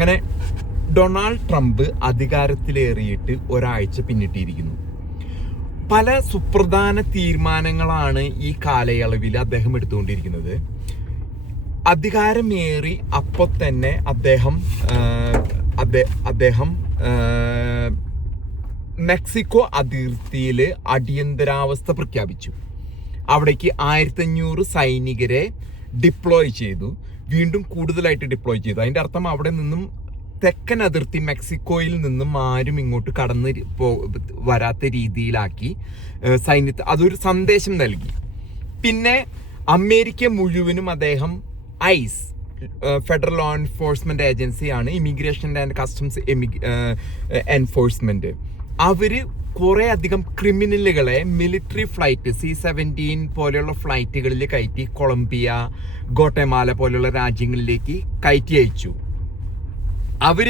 അങ്ങനെ Donald Trump അധികാരത്തിലേറിയിട്ട് ഒരാഴ്ച പിന്നിട്ടിരിക്കുന്നു. പല സുപ്രധാന തീരുമാനങ്ങളാണ് ഈ കാലയളവിൽ അദ്ദേഹം എടുത്തുകൊണ്ടിരിക്കുന്നത്. അധികാരമേറി അപ്പോൾ തന്നെ അദ്ദേഹം അദ്ദേഹം മെക്സിക്കോ അതിർത്തിയിൽ അടിയന്തരാവസ്ഥ പ്രഖ്യാപിച്ചു. അവിടേക്ക് ആയിരത്തഞ്ഞൂറ് സൈനികരെ ഡിപ്ലോയ് ചെയ്തു. വീണ്ടും കൂടുതലായിട്ട് ഡിപ്ലോയ് ചെയ്തു. അതിന്റെ അർത്ഥം അവിടെ നിന്നും തെക്കൻ അതിർത്തി മെക്സിക്കോയിൽ നിന്നും ആരും ഇങ്ങോട്ട് കടന്ന് വരാത്ത രീതിയിലാക്കി സൈന്യത്തെ അതൊരു സന്ദേശം നൽകി. പിന്നെ അമേരിക്ക മുഴുവനും അദ്ദേഹം ഐസ് ഫെഡറൽ ലോ എൻഫോഴ്സ്മെന്റ് ഏജൻസിയാണ് ഇമിഗ്രേഷൻ ആൻഡ് കസ്റ്റംസ് എൻഫോഴ്സ്മെന്റ് അവർ കുറെ അധികം ക്രിമിനലുകളെ മിലിറ്ററി ഫ്ലൈറ്റ് സി സെവന്റീൻ പോലെയുള്ള ഫ്ലൈറ്റുകളിൽ കയറ്റി കൊളംബിയ ഗോട്ടമാല പോലെയുള്ള രാജ്യങ്ങളിലേക്ക് കയറ്റി അയച്ചു. അവർ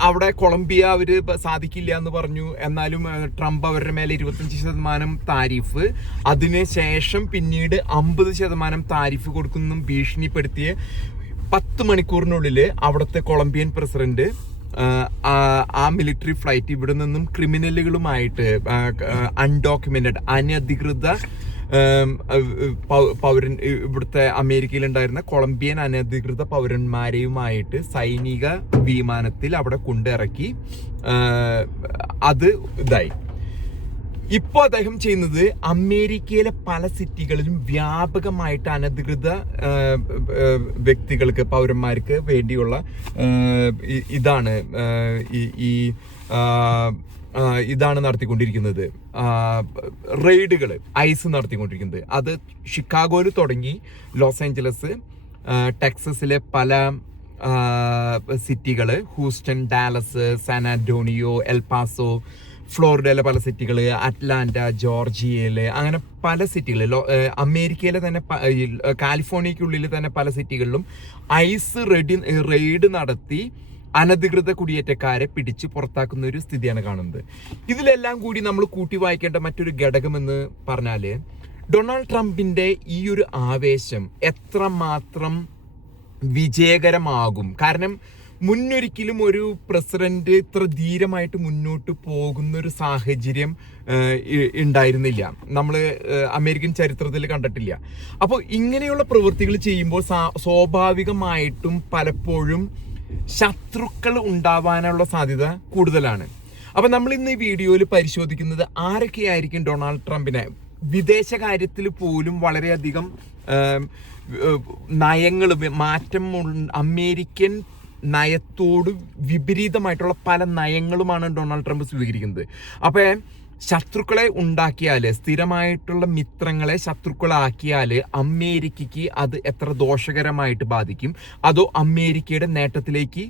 അവിടെ കൊളംബിയ അവർ സാധിക്കില്ല എന്ന് പറഞ്ഞു. എന്നാലും ട്രംപ് അവരുടെ മേലെ ഇരുപത്തഞ്ച് ശതമാനം താരിഫ്. അതിനുശേഷം പിന്നീട് അമ്പത് ശതമാനം താരിഫ് കൊടുക്കുന്നതും ഭീഷണിപ്പെടുത്തിയ പത്ത് മണിക്കൂറിനുള്ളിൽ അവിടുത്തെ കൊളംബിയൻ പ്രസിഡന്റ് ആ, മിലിറ്ററി ഫ്ലൈറ്റ് ഇവിടെ നിന്നും ക്രിമിനലുകളുമായിട്ട് അൺഡോക്യുമെന്റഡ് അനധികൃത പൗരൻ ഇവിടുത്തെ അമേരിക്കയിലുണ്ടായിരുന്ന കൊളംബിയൻ അനധികൃത പൗരന്മാരെയുമായിട്ട് സൈനിക വിമാനത്തിൽ അവിടെ കൊണ്ടിറക്കി അത് ഇതായി. ഇപ്പോൾ അദ്ദേഹം ചെയ്യുന്നത് അമേരിക്കയിലെ പല സിറ്റികളിലും വ്യാപകമായിട്ട് അനധികൃത വ്യക്തികൾക്ക് പൗരന്മാർക്ക് വേണ്ടിയുള്ള ഇതാണ് ഈ- ഇതാണ് നടത്തിക്കൊണ്ടിരിക്കുന്നത്. റെയ്ഡുകൾ ഐസ് നടത്തിക്കൊണ്ടിരിക്കുന്നത്. അത് ഷിക്കാഗോയിൽ തുടങ്ങി ലോസ് ഏഞ്ചലസ് ടെക്സസിലെ പല സിറ്റികൾ Houston Dallas San El Paso ഫ്ലോറിഡയിലെ പല സിറ്റികൾ അറ്റ്ലാന്റ ജോർജിയയിൽ അങ്ങനെ പല സിറ്റികളിൽ അമേരിക്കയിലെ തന്നെ കാലിഫോർണിയക്കുള്ളിൽ തന്നെ പല സിറ്റികളിലും ഐസ് റെഡി റെയ്ഡ് നടത്തി അനധികൃത കുടിയേറ്റക്കാരെ പിടിച്ച് പുറത്താക്കുന്ന ഒരു സ്ഥിതിയാണ് കാണുന്നത്. ഇതിലെല്ലാം കൂടി നമ്മൾ കൂട്ടി വായിക്കേണ്ട മറ്റൊരു ഘടകമെന്ന് പറഞ്ഞാൽ ഡൊണാൾഡ് ട്രംപിന്റെ ഈ ഒരു ആവേശം എത്രമാത്രം വിജയകരമാകും. കാരണം മുന്നൊരിക്കലും ഒരു പ്രസിഡന്റ് ഇത്ര ധീരമായിട്ട് മുന്നോട്ട് പോകുന്ന ഒരു സാഹചര്യം ഉണ്ടായിരുന്നില്ല. നമ്മൾ അമേരിക്കൻ ചരിത്രത്തിൽ കണ്ടിട്ടില്ല. അപ്പോൾ ഇങ്ങനെയുള്ള പ്രവൃത്തികൾ ചെയ്യുമ്പോൾ സ്വാഭാവികമായിട്ടും പലപ്പോഴും ശത്രുക്കൾ ഉണ്ടാവാനുള്ള സാധ്യത കൂടുതലാണ്. അപ്പം നമ്മൾ ഇന്ന് ഈ വീഡിയോയിൽ പരിശോധിക്കുന്നത് ആരൊക്കെയായിരിക്കും ഡൊണാൾഡ് ട്രംപിനെ? വിദേശകാര്യത്തിൽ പോലും വളരെയധികം നയങ്ങൾ മാറ്റം അമേരിക്കൻ നയത്തോട് വിപരീതമായിട്ടുള്ള പല നയങ്ങളുമാണ് ഡൊണാൾഡ് ട്രംപ് സ്വീകരിക്കുന്നത്. അപ്പോൾ ശത്രുക്കളെ ഉണ്ടാക്കിയാൽ സ്ഥിരമായിട്ടുള്ള മിത്രങ്ങളെ ശത്രുക്കളാക്കിയാൽ അമേരിക്കയ്ക്ക് അത് എത്ര ദോഷകരമായിട്ട് ബാധിക്കും? അതോ അമേരിക്കയുടെ നേട്ടത്തിലേക്ക്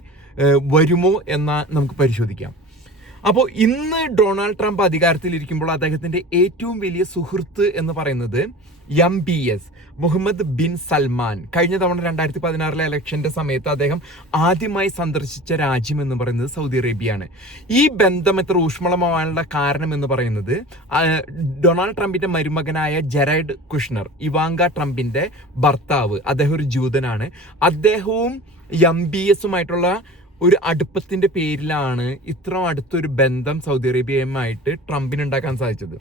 വരുമോ എന്ന നമുക്ക് പരിശോധിക്കാം. അപ്പോൾ ഇന്ന് ഡൊണാൾഡ് ട്രംപ് അധികാരത്തിലിരിക്കുമ്പോൾ അദ്ദേഹത്തിന്റെ ഏറ്റവും വലിയ സുഹൃത്ത് എന്ന് പറയുന്നത് M B S Muhammad bin Salman. കഴിഞ്ഞ തവണ രണ്ടായിരത്തി പതിനാറിലെ ഇലക്ഷന്റെ സമയത്ത് അദ്ദേഹം ആദ്യമായി സന്ദർശിച്ച രാജ്യം എന്ന് പറയുന്നത് സൗദി അറേബ്യയാണ്. ഈ ബന്ധം എത്ര ഊഷ്മളമാവാനുള്ള കാരണം എന്ന് പറയുന്നത് ഡൊണാൾഡ് ട്രംപിന്റെ മരുമകനായ ജെറൈഡ് കുഷ്ണർ ഇവാങ്ക ട്രംപിന്റെ ഭർത്താവ്. അദ്ദേഹം ഒരു ജൂതനാണ്. അദ്ദേഹവും എം ബി എസുമായിട്ടുള്ള ഒരു അടുപ്പത്തിന്റെ പേരിലാണ് ഇത്ര അടുത്തൊരു ബന്ധം സൗദി അറേബ്യയുമായിട്ട് ട്രംപിന് ഉണ്ടാക്കാൻ സാധിച്ചത്.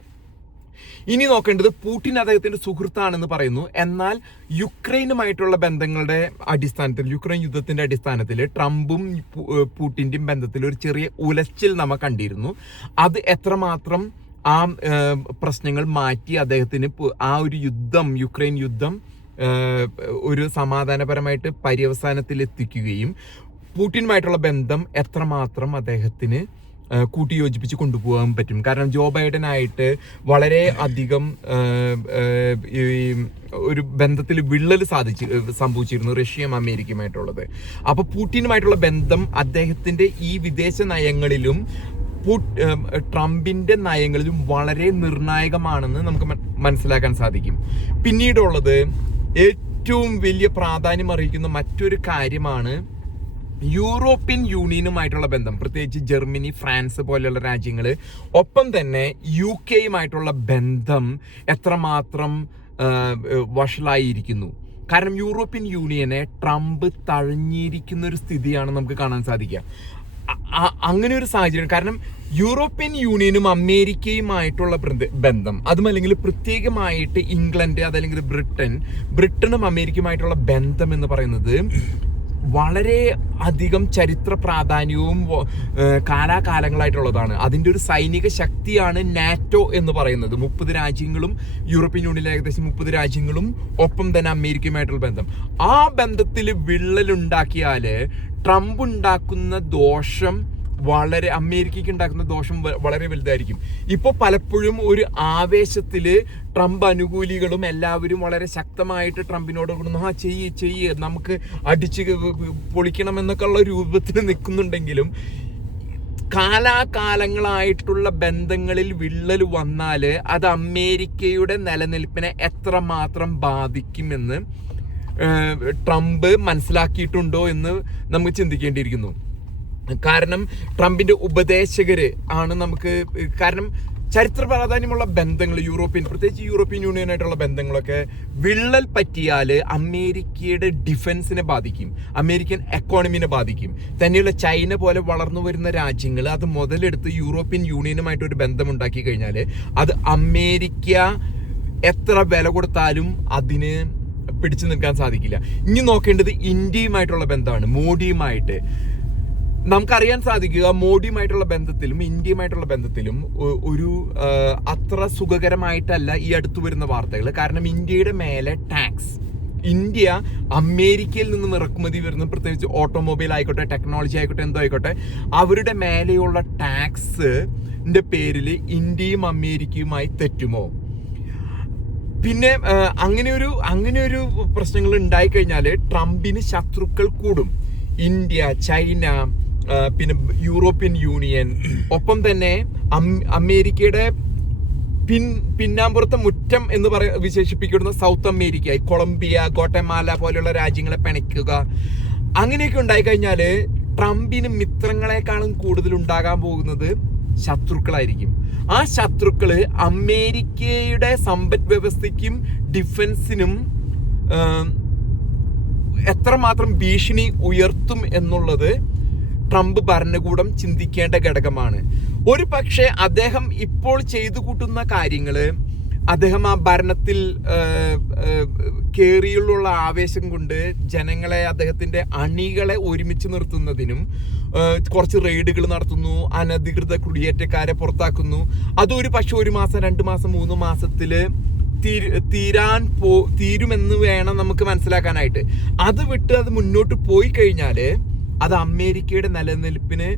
ഇനി നോക്കേണ്ടത് പൂട്ടിൻ അദ്ദേഹത്തിന്റെ സുഹൃത്താണെന്ന് പറയുന്നു. എന്നാൽ യുക്രൈനുമായിട്ടുള്ള ബന്ധങ്ങളുടെ അടിസ്ഥാനത്തിൽ യുക്രൈൻ യുദ്ധത്തിന്റെ അടിസ്ഥാനത്തിൽ ട്രംപും പൂട്ടിന്റെയും ബന്ധത്തിൽ ഒരു ചെറിയ ഉലച്ചിൽ നമ്മൾ കണ്ടിരുന്നു. അത് എത്രമാത്രം ആ പ്രശ്നങ്ങൾ മാറ്റി അദ്ദേഹത്തിന് ആ ഒരു യുദ്ധം യുക്രൈൻ യുദ്ധം ഒരു സമാധാനപരമായിട്ട് പര്യവസാനത്തിൽ എത്തിക്കുകയും പൂട്ടിനുമായിട്ടുള്ള ബന്ധം എത്രമാത്രം അദ്ദേഹത്തിന് കൂട്ടിയോജിപ്പിച്ച് കൊണ്ടുപോകാൻ പറ്റും? കാരണം ജോ ബൈഡനായിട്ട് വളരെ അധികം ഒരു ബന്ധത്തിൽ വിള്ളൽ സാധിച്ച് സംഭവിച്ചിരുന്നു റഷ്യയും അമേരിക്കയുമായിട്ടുള്ളത്. അപ്പൊ പൂട്ടിനുമായിട്ടുള്ള ബന്ധം അദ്ദേഹത്തിന്റെ ഈ വിദേശ നയങ്ങളിലും ട്രംപിന്റെ നയങ്ങളിലും വളരെ നിർണായകമാണെന്ന് നമുക്ക് മനസ്സിലാക്കാൻ സാധിക്കും. പിന്നീടുള്ളത് ഏറ്റവും വലിയ പ്രാധാന്യം അറിയിക്കുന്ന മറ്റൊരു കാര്യമാണ് യൂറോപ്യൻ യൂണിയനുമായിട്ടുള്ള ബന്ധം പ്രത്യേകിച്ച് ജർമ്മനി ഫ്രാൻസ് പോലെയുള്ള രാജ്യങ്ങൾ ഒപ്പം തന്നെ യു കെയുമായിട്ടുള്ള ബന്ധം എത്രമാത്രം വഷളായിരിക്കുന്നു. കാരണം യൂറോപ്യൻ യൂണിയനെ ട്രംപ് തഴഞ്ഞിരിക്കുന്ന ഒരു സ്ഥിതിയാണ് നമുക്ക് കാണാൻ സാധിക്കുക. അങ്ങനെ ഒരു സാഹചര്യം കാരണം യൂറോപ്യൻ യൂണിയനും അമേരിക്കയുമായിട്ടുള്ള ബന്ധം അതുമല്ലെങ്കിൽ പ്രത്യേകമായിട്ട് ഇംഗ്ലണ്ട് അതല്ലെങ്കിൽ ബ്രിട്ടൻ ബ്രിട്ടനും അമേരിക്കയുമായിട്ടുള്ള ബന്ധം എന്ന് പറയുന്നത് വളരെ അധികം ചരിത്ര പ്രാധാന്യവും കാലാകാലങ്ങളായിട്ടുള്ളതാണ്. അതിന്റെ ഒരു സൈനിക ശക്തിയാണ് നാറ്റോ എന്ന് പറയുന്നത്. മുപ്പത് രാജ്യങ്ങളും യൂറോപ്യൻ യൂണിയനിലെ ഏകദേശം മുപ്പത് രാജ്യങ്ങളും ഒപ്പം തന്നെ അമേരിക്കയുമായിട്ടുള്ള ബന്ധം. ആ ബന്ധത്തിൽ വിള്ളലുണ്ടാക്കിയാൽ ട്രംപ് ഉണ്ടാക്കുന്ന ദോഷം വളരെ അമേരിക്കയ്ക്ക് ഉണ്ടാക്കുന്ന ദോഷം വളരെ വലുതായിരിക്കും. ഇപ്പോൾ പലപ്പോഴും ഒരു ആവേശത്തിൽ ട്രംപ് അനുകൂലികളും എല്ലാവരും വളരെ ശക്തമായിട്ട് ട്രംപിനോട് കൊടുക്കുന്നു ആ ചെയ്യ് ചെയ്യ് നമുക്ക് അടിച്ച് പൊളിക്കണം എന്നൊക്കെ ഉള്ള രൂപത്തിൽ നിൽക്കുന്നുണ്ടെങ്കിലും കാലാകാലങ്ങളായിട്ടുള്ള ബന്ധങ്ങളിൽ വിള്ളൽ വന്നാൽ അത് അമേരിക്കയുടെ നിലനിൽപ്പിനെ എത്രമാത്രം ബാധിക്കുമെന്ന് ട്രംപ് മനസ്സിലാക്കിയിട്ടുണ്ടോ എന്ന് നമുക്ക് ചിന്തിക്കേണ്ടിയിരിക്കുന്നു. കാരണം ട്രംപിന്റെ ഉപദേശകര് ആണ് നമുക്ക് കാരണം ചരിത്ര പ്രാധാന്യമുള്ള ബന്ധങ്ങൾ യൂറോപ്യൻ പ്രത്യേകിച്ച് യൂറോപ്യൻ യൂണിയനായിട്ടുള്ള ബന്ധങ്ങളൊക്കെ വിള്ളൽ പറ്റിയാൽ അമേരിക്കയുടെ ഡിഫൻസിനെ ബാധിക്കും അമേരിക്കൻ എക്കോണമിനെ ബാധിക്കും. തന്നെയുള്ള ചൈന പോലെ വളർന്നു വരുന്ന രാജ്യങ്ങൾ അത് മുതലെടുത്ത് യൂറോപ്യൻ യൂണിയനുമായിട്ട് ഒരു ബന്ധമുണ്ടാക്കി കഴിഞ്ഞാൽ അത് അമേരിക്ക എത്ര വില കൊടുത്താലും അതിന് പിടിച്ചു നിൽക്കാൻ സാധിക്കില്ല. ഇനി നോക്കേണ്ടത് ഇന്ത്യയുമായിട്ടുള്ള ബന്ധമാണ് മോഡിയുമായിട്ട്. നമുക്കറിയാൻ സാധിക്കുക മോഡിയുമായിട്ടുള്ള ബന്ധത്തിലും ഇന്ത്യയുമായിട്ടുള്ള ബന്ധത്തിലും ഒരു അത്ര സുഖകരമായിട്ടല്ല ഈ അടുത്ത് വരുന്ന വാർത്തകൾ കാരണം ഇന്ത്യയുടെ മേലെ ടാക്സ് ഇന്ത്യ അമേരിക്കയിൽ നിന്നും ഇറക്കുമതി വരുന്ന പ്രത്യേകിച്ച് ഓട്ടോമൊബൈൽ ആയിക്കോട്ടെ ടെക്നോളജി ആയിക്കോട്ടെ എന്തോ ആയിക്കോട്ടെ അവരുടെ മേലെയുള്ള ടാക്സ് പേരിൽ ഇന്ത്യയും അമേരിക്കയുമായി തെറ്റുമോ? പിന്നെ അങ്ങനെ ഒരു അങ്ങനെ ഒരു പ്രശ്നങ്ങൾ ഉണ്ടായി കഴിഞ്ഞാൽ ട്രംപിന് ശത്രുക്കൾ കൂടും. ഇന്ത്യ ചൈന പിന്നെ യൂറോപ്യൻ യൂണിയൻ. ഒപ്പം തന്നെ അമേരിക്കയുടെ പിൻ പിന്നാമ്പുറത്തെ മുറ്റം എന്ന് പറയ വിശേഷിപ്പിക്കുന്ന സൗത്ത് അമേരിക്ക കൊളംബിയ ഗോട്ടമാല പോലെയുള്ള രാജ്യങ്ങളെ പിണയ്ക്കുക. അങ്ങനെയൊക്കെ ഉണ്ടായി കഴിഞ്ഞാൽ ട്രംപിന് മിത്രങ്ങളെക്കാളും കൂടുതൽ ഉണ്ടാകാൻ പോകുന്നത് ശത്രുക്കളായിരിക്കും. ആ ശത്രുക്കൾ അമേരിക്കയുടെ സമ്പദ് വ്യവസ്ഥയ്ക്കും ഡിഫൻസിനും എത്രമാത്രം ഭീഷണി ഉയർത്തും എന്നുള്ളത് ട്രംപ് ഭരണകൂടം ചിന്തിക്കേണ്ട ഘടകമാണ്. ഒരു പക്ഷേ അദ്ദേഹം ഇപ്പോൾ ചെയ്തു കൂട്ടുന്ന കാര്യങ്ങൾ അദ്ദേഹം ആ ഭരണത്തിൽ കേറിയുള്ള ആവേശം കൊണ്ട് ജനങ്ങളെ അദ്ദേഹത്തിന്റെ അണികളെ ഒരുമിച്ച് നിർത്തുന്നതിനും കുറച്ച് റെയ്ഡുകൾ നടത്തുന്നു അനധികൃത കുടിയേറ്റക്കാരെ പുറത്താക്കുന്നു. അതൊരു പക്ഷെ ഒരു മാസം രണ്ട് മാസം മൂന്ന് മാസത്തിൽ തീര്- തീരാൻ പോ തീരുമെന്ന് വേണം നമുക്ക് മനസ്സിലാക്കാനായിട്ട്. അത് വിട്ട് അത് മുന്നോട്ട് പോയി കഴിഞ്ഞാൽ അത് അമേരിക്കയുടെ നിലനിൽപ്പിന്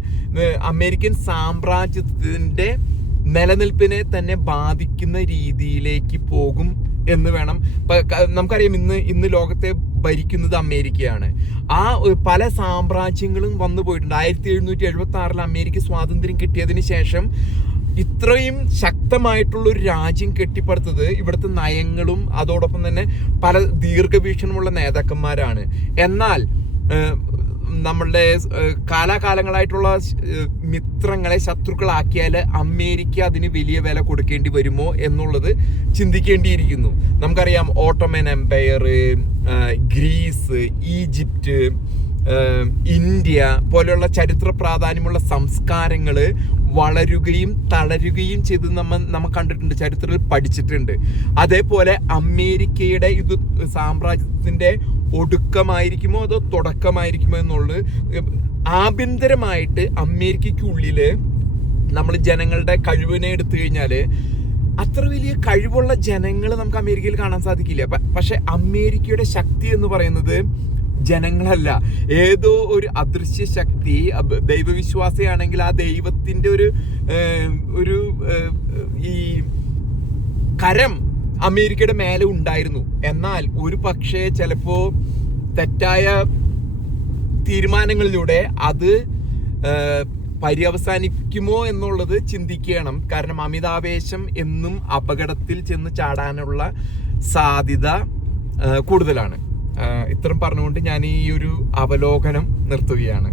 അമേരിക്കൻ സാമ്രാജ്യത്തിന്റെ നിലനിൽപ്പിനെ തന്നെ ബാധിക്കുന്ന രീതിയിലേക്ക് പോകും എന്ന് വേണം. നമുക്കറിയാം ഇന്ന് ഇന്ന് ലോകത്തെ ഭരിക്കുന്നത് അമേരിക്കയാണ്. ആ പല സാമ്രാജ്യങ്ങളും വന്നു പോയിട്ടുണ്ട്. ആയിരത്തി എഴുന്നൂറ്റി എഴുപത്തി ആറിൽ അമേരിക്ക സ്വാതന്ത്ര്യം കിട്ടിയതിന് ശേഷം ഇത്രയും ശക്തമായിട്ടുള്ള ഒരു രാജ്യം കെട്ടിപ്പടുത്തത് ഇവിടുത്തെ നയങ്ങളും അതോടൊപ്പം തന്നെ പല ദീർഘവീക്ഷണമുള്ള നേതാക്കന്മാരാണ്. എന്നാൽ നമ്മളുടെ കാലാകാലങ്ങളായിട്ടുള്ള മിത്രങ്ങളെ ശത്രുക്കളാക്കിയാൽ അമേരിക്ക അതിന് വലിയ വില കൊടുക്കേണ്ടി വരുമോ എന്നുള്ളത് ചിന്തിക്കേണ്ടിയിരിക്കുന്നു. നമുക്കറിയാം Ottoman Empire Greece Egypt India പോലെയുള്ള ചരിത്ര പ്രാധാന്യമുള്ള സംസ്കാരങ്ങൾ വളരുകയും തളരുകയും ചെയ്ത് നമ്മൾ നമ്മൾ കണ്ടിട്ടുണ്ട് ചരിത്രത്തിൽ പഠിച്ചിട്ടുണ്ട്. അതേപോലെ അമേരിക്കയുടെ ഇത് സാമ്രാജ്യത്തിന്റെ ഒടുക്കമായിരിക്കുമോ അതോ തുടക്കമായിരിക്കുമോ എന്നുള്ളത് ആഭ്യന്തരമായിട്ട് അമേരിക്കയ്ക്കുള്ളിൽ നമ്മൾ ജനങ്ങളുടെ കഴിവിനെ എടുത്തു കഴിഞ്ഞാൽ അത്ര വലിയ കഴിവുള്ള ജനങ്ങൾ നമുക്ക് അമേരിക്കയിൽ കാണാൻ സാധിക്കില്ല. പക്ഷെ അമേരിക്കയുടെ ശക്തി എന്ന് പറയുന്നത് ജനങ്ങളല്ല. ഏതോ ഒരു അദൃശ്യ ശക്തി ദൈവവിശ്വാസിയാണെങ്കിൽ ആ ദൈവത്തിന്റെ ഒരു ഒരു ഈ കരം അമേരിക്കയുടെ മേലെ ഉണ്ടായിരുന്നു. എന്നാൽ ഒരു പക്ഷേ ചിലപ്പോൾ തെറ്റായ തീരുമാനങ്ങളിലൂടെ അത് പര്യവസാനിക്കുമോ എന്നുള്ളത് ചിന്തിക്കണം. കാരണം അമിതാവേശം എന്നും അപകടത്തിൽ ചെന്ന് ചാടാനുള്ള സാധ്യത കൂടുതലാണ്. ഇത്രയും പറഞ്ഞുകൊണ്ട് ഞാൻ ഈ ഒരു അവലോകനം നിർത്തുകയാണ്.